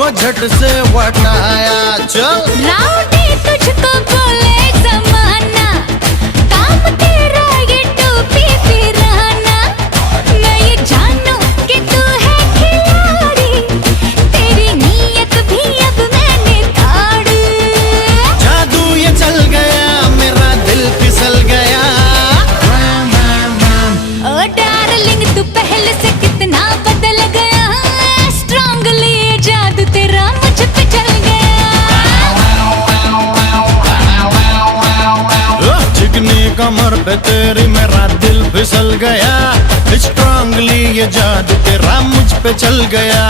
को झट से वटाया। चल राउडी तुझको बोले जमाना, काम तेरा ये टोपी पिराना। मैं ये जानू कि तू है खिलाड़ी, तेरी नीयत भी अब मैंने ताड़ी। जादू ये चल गया, मेरा दिल फिसल गया। ओ डार्लिंग तू पहले से कितना बदल गया, स्ट्रांगली ये जादू तेरा मुझ पे चल गया। चिकनी कमर पे तेरी मेरा दिल फिसल गया, स्ट्रांगली ये जादू तेरा मुझ पे चल गया।